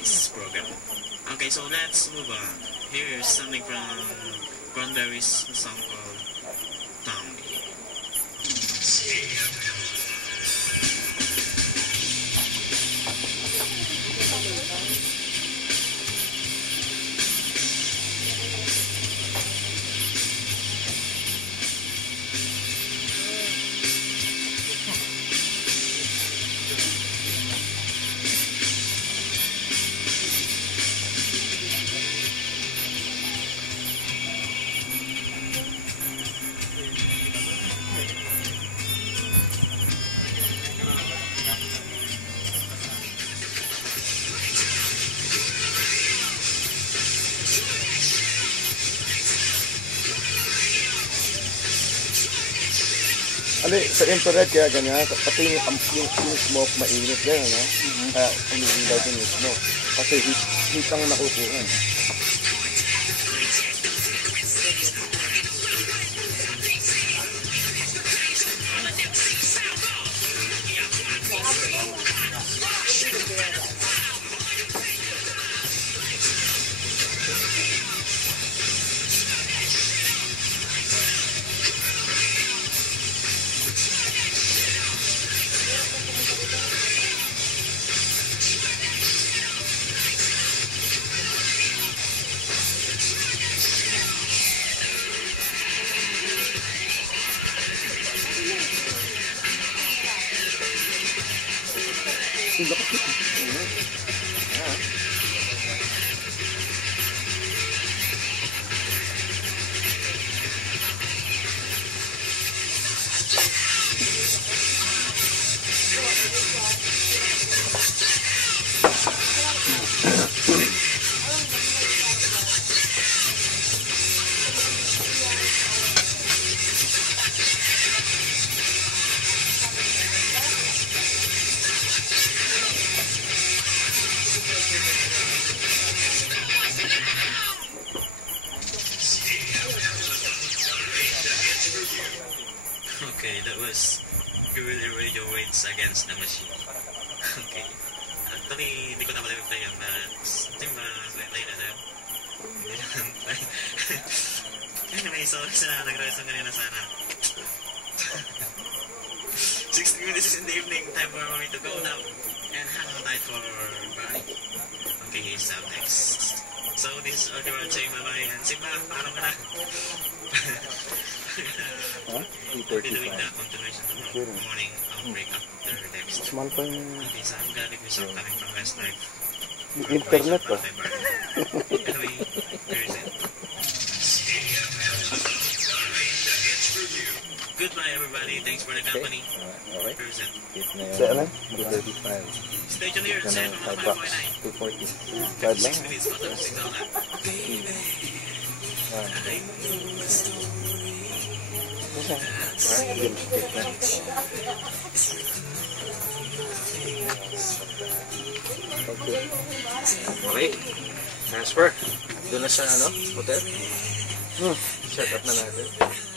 today's program. Okay, so let's move on. Here's something from Cranberries' song called Tommy. Ano, sa infrared kaya ganyan, pati yung smoke mainit yan, no? Umiilaw din yung smoke. Kasi heat ang nakukuha. Okay, that was Guerrilla Radio Waits Against the Machine. Okay. Actually, hindi ko na pala yun. Hindi ba play na sa'yo? Hindi naman play. Anyway, sorry sa nag-reason kanina sana. 16 minutes in the evening. Time for me to go now. And hang on tight for Barney. Okay, here's up next. So, this is Order World saying bye-bye. And Simba, paano ka na? We'll be doing the continuation tomorrow morning. I'll break up the next. Small pa yung... Okay, so I'm gonna leave you some coming from Westlife. Internet ba? Anyway, here is it. Goodbye everybody, thanks for the company. Alright. Here is it. Sa ano? 235. Stay tuned here, Ito na 7 $5. 240. Card lang? 6 minutes, matapos ito na. Game stick na. Okay. Transfer. Doon na sa hotel. Set up na natin.